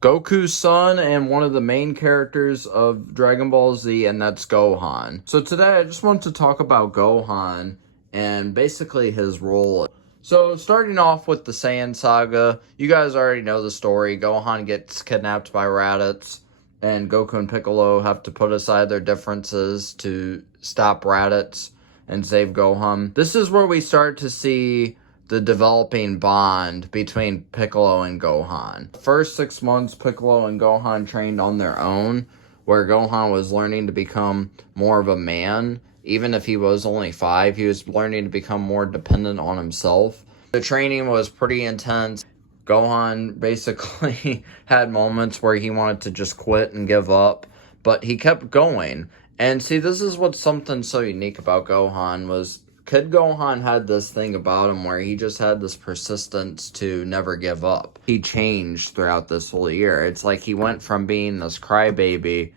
Goku's son and one of the main characters of Dragon Ball Z, and that's Gohan. So today I just want to talk about Gohan and basically his role. So starting off with the Saiyan saga, you guys already know the story. Gohan gets kidnapped by Raditz, and Goku and Piccolo have to put aside their differences to stop Raditz and save Gohan. This is where we start to see the developing bond between Piccolo and Gohan. The first 6 months, Piccolo and Gohan trained on their own, where Gohan was learning to become more of a man. Even if he was only 5, he was learning to become more dependent on himself. The training was pretty intense. Gohan basically had moments where he wanted to just quit and give up, but he kept going. And see, this is what's something so unique about Gohan was Kid Gohan had this thing about him where he just had this persistence to never give up. He changed throughout this whole year. It's like he went from being this crybaby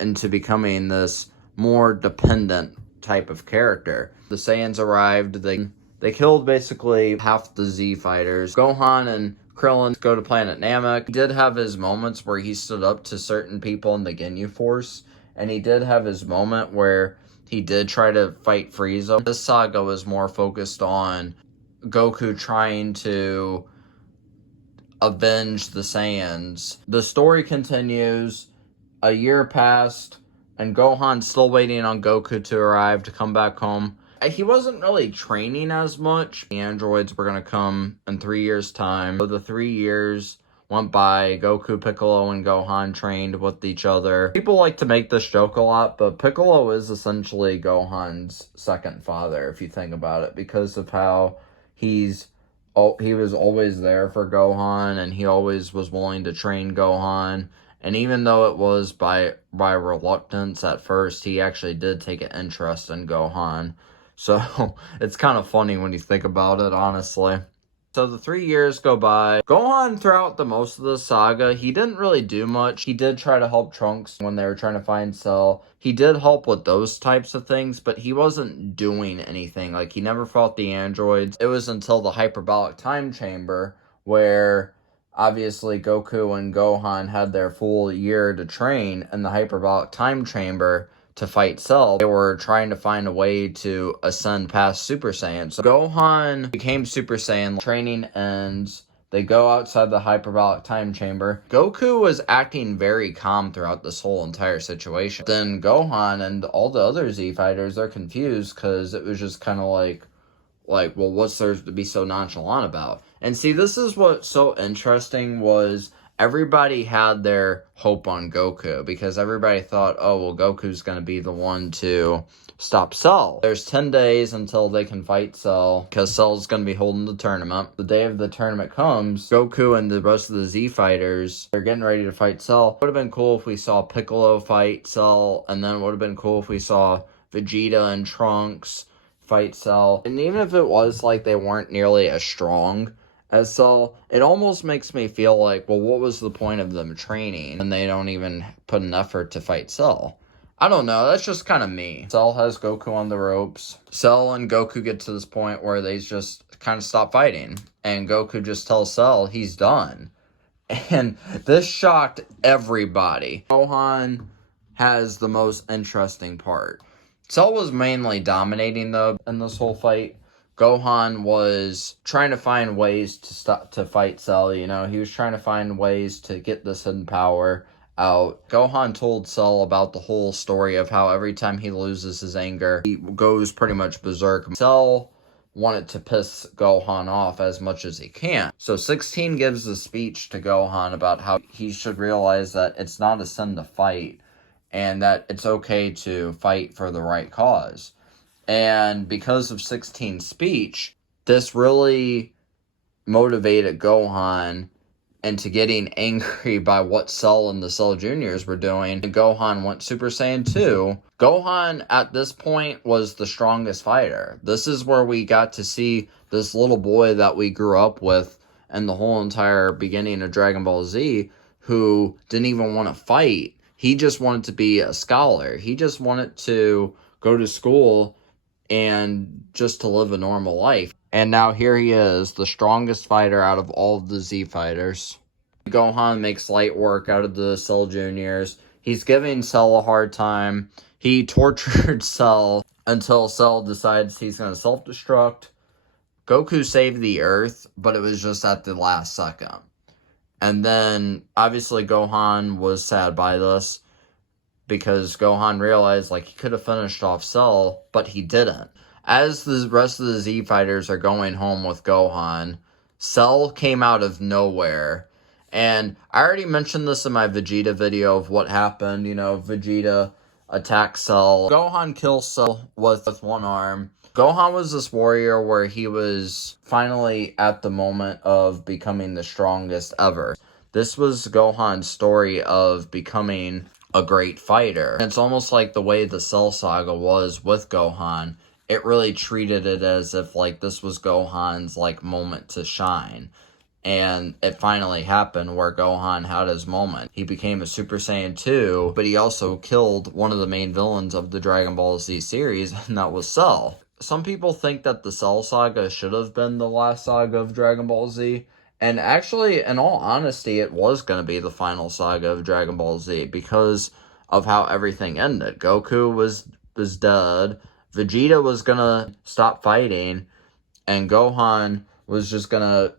into becoming this more dependent type of character. The Saiyans arrived, they killed basically half the Z fighters. Gohan and Krillin go to Planet Namek. He did have his moments where he stood up to certain people in the Ginyu Force, and he did have his moment where he did try to fight Frieza. This saga was more focused on Goku trying to avenge the Saiyans. The story continues. A year passed, and Gohan's still waiting on Goku to arrive to come back home. He wasn't really training as much. The androids were going to come in 3 years' time. So the 3 years went by. Goku, Piccolo, and Gohan trained with each other. People like to make this joke a lot, but Piccolo is essentially Gohan's second father, if you think about it, because of how he was always there for Gohan, and he always was willing to train Gohan. And even though it was by reluctance at first, he actually did take an interest in Gohan. So it's kind of funny when you think about it, honestly. So the 3 years go by. Gohan, throughout the most of the saga, he didn't really do much. He did try to help Trunks when they were trying to find Cell. He did help with those types of things, but he wasn't doing anything. Like, he never fought the androids. It was until the hyperbolic time chamber where obviously Goku and Gohan had their full year to train in the hyperbolic time chamber to fight Cell. They were trying to find a way to ascend past Super Saiyan. So Gohan became Super Saiyan. Training ends. They go outside the hyperbolic time chamber. Goku was acting very calm throughout this whole entire situation. Then Gohan and all the other Z fighters, they're confused because it was just kind of like, well, what's there to be so nonchalant about? And see, this is what's so interesting was everybody had their hope on Goku because everybody thought, oh, well, Goku's going to be the one to stop Cell. There's 10 days until they can fight Cell because Cell's going to be holding the tournament. The day of the tournament comes, Goku and the rest of the Z fighters, they're getting ready to fight Cell. It would have been cool if we saw Piccolo fight Cell, and then it would have been cool if we saw Vegeta and Trunks fight Cell. And even if it was like they weren't nearly as strong as Cell, it almost makes me feel like, well, what was the point of them training and they don't even put an effort to fight Cell? I don't know, that's just kind of me. Cell has Goku on the ropes. Cell and Goku get to this point where they just kind of stop fighting, and Goku just tells Cell he's done. And this shocked everybody. Gohan has the most interesting part. Cell was mainly dominating though in this whole fight. Gohan was trying to find ways to fight Cell, you know. He was trying to find ways to get this hidden power out. Gohan told Cell about the whole story of how every time he loses his anger, he goes pretty much berserk. Cell wanted to piss Gohan off as much as he can. So 16 gives a speech to Gohan about how he should realize that it's not a sin to fight and that it's okay to fight for the right cause. And because of 16's speech, this really motivated Gohan into getting angry by what Cell and the Cell Juniors were doing. And Gohan went Super Saiyan 2. Gohan, at this point, was the strongest fighter. This is where we got to see this little boy that we grew up with and the whole entire beginning of Dragon Ball Z, who didn't even want to fight. He just wanted to be a scholar. He just wanted to go to school and just to live a normal life. And now here he is, the strongest fighter out of all of the Z fighters. Gohan makes light work out of the Cell Juniors. He's giving Cell a hard time. He tortured Cell until Cell decides he's going to self-destruct. Goku saved the Earth, but it was just at the last second. And then, obviously, Gohan was sad by this, because Gohan realized, like, he could have finished off Cell, but he didn't. As the rest of the Z Fighters are going home with Gohan, Cell came out of nowhere. And I already mentioned this in my Vegeta video of what happened. You know, Vegeta attacks Cell. Gohan kills Cell with one arm. Gohan was this warrior where he was finally at the moment of becoming the strongest ever. This was Gohan's story of becoming a great fighter. And it's almost like the way the Cell Saga was with Gohan. It really treated it as if, like, this was Gohan's, like, moment to shine. And it finally happened where Gohan had his moment. He became a Super Saiyan 2, but he also killed one of the main villains of the Dragon Ball Z series, and that was Cell. Some people think that the Cell Saga should have been the last saga of Dragon Ball Z. And actually, in all honesty, it was going to be the final saga of Dragon Ball Z because of how everything ended. Goku was dead. Vegeta was going to stop fighting. And Gohan was just going to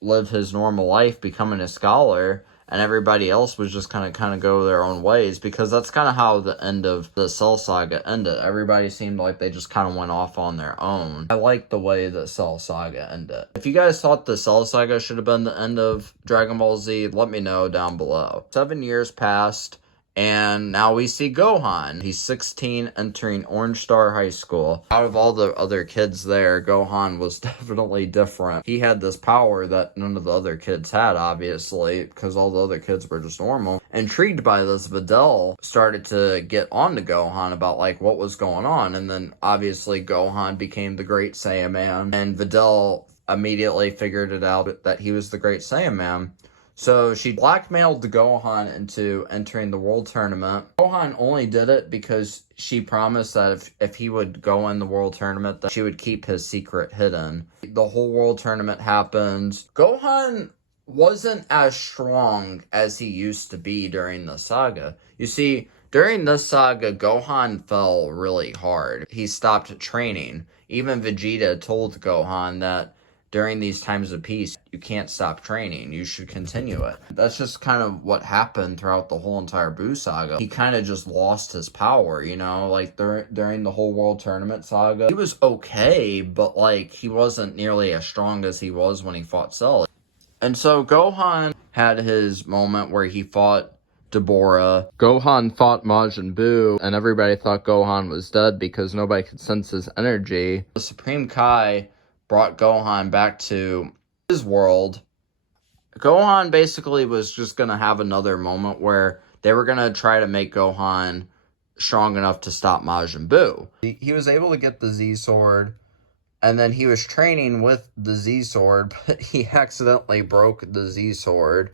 live his normal life, becoming a scholar. And everybody else was just kind of go their own ways, because that's kind of how the end of the Cell Saga ended. Everybody seemed like they just kind of went off on their own. I like the way the Cell Saga ended. If you guys thought the Cell Saga should have been the end of Dragon Ball Z, let me know down below. 7 years passed, and now we see Gohan. He's 16, entering Orange Star High School. Out of all the other kids there, Gohan was definitely different. He had this power that none of the other kids had, obviously, because all the other kids were just normal. Intrigued by this, Videl started to get on to Gohan about, like, what was going on. And then, obviously, Gohan became the Great Saiyaman. And Videl immediately figured it out that he was the Great Saiyaman. So she blackmailed Gohan into entering the World Tournament. Gohan only did it because she promised that if he would go in the World Tournament, that she would keep his secret hidden. The whole World Tournament happened. Gohan wasn't as strong as he used to be during the saga. You see, during this saga, Gohan fell really hard. He stopped training. Even Vegeta told Gohan that during these times of peace, you can't stop training. You should continue it. That's just kind of what happened throughout the whole entire Buu saga. He kind of just lost his power, you know? Like, during the whole World Tournament saga, he was okay, but, like, he wasn't nearly as strong as he was when he fought Cell. And so Gohan had his moment where he fought Deborah. Gohan fought Majin Buu, and everybody thought Gohan was dead because nobody could sense his energy. The Supreme Kai brought Gohan back to his world. Gohan basically was just going to have another moment where they were going to try to make Gohan strong enough to stop Majin Buu. He was able to get the Z-Sword, and then he was training with the Z-Sword, but he accidentally broke the Z-Sword.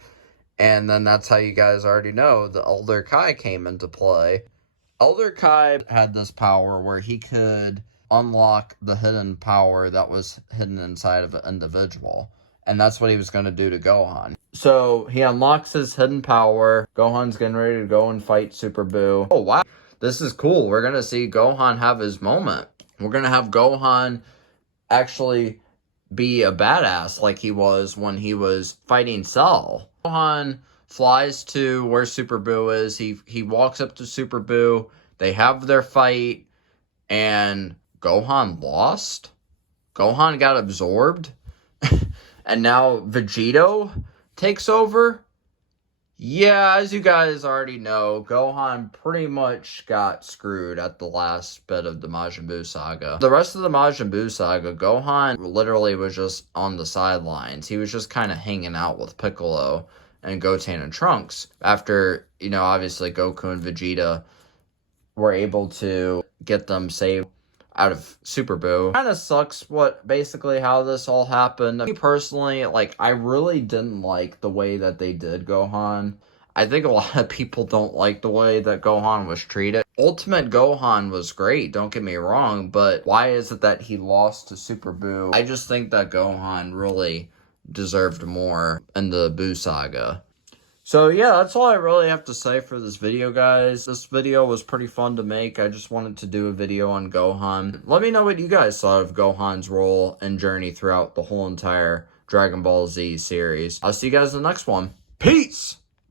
And then that's how you guys already know the Elder Kai came into play. Elder Kai had this power where he could unlock the hidden power that was hidden inside of an individual. And that's what he was going to do to Gohan. So he unlocks his hidden power. Gohan's getting ready to go and fight Super Buu. Oh, wow. This is cool. We're going to see Gohan have his moment. We're going to have Gohan actually be a badass like he was when he was fighting Cell. Gohan flies to where Super Buu is. He walks up to Super Buu. They have their fight. And Gohan lost? Gohan got absorbed? And now Vegito takes over? Yeah, as you guys already know, Gohan pretty much got screwed at the last bit of the Majin Buu saga. The rest of the Majin Buu saga, Gohan literally was just on the sidelines. He was just kind of hanging out with Piccolo and Goten and Trunks. After, you know, obviously Goku and Vegeta were able to get them saved out of Super Buu. Kind of sucks basically how this all happened. Me personally, like, I really didn't like the way that they did Gohan. I think a lot of people don't like the way that Gohan was treated. Ultimate Gohan was great, don't get me wrong, but why is it that he lost to Super Buu? I just think that Gohan really deserved more in the Buu saga. So yeah, that's all I really have to say for this video, guys. This video was pretty fun to make. I just wanted to do a video on Gohan. Let me know what you guys thought of Gohan's role and journey throughout the whole entire Dragon Ball Z series. I'll see you guys in the next one. Peace!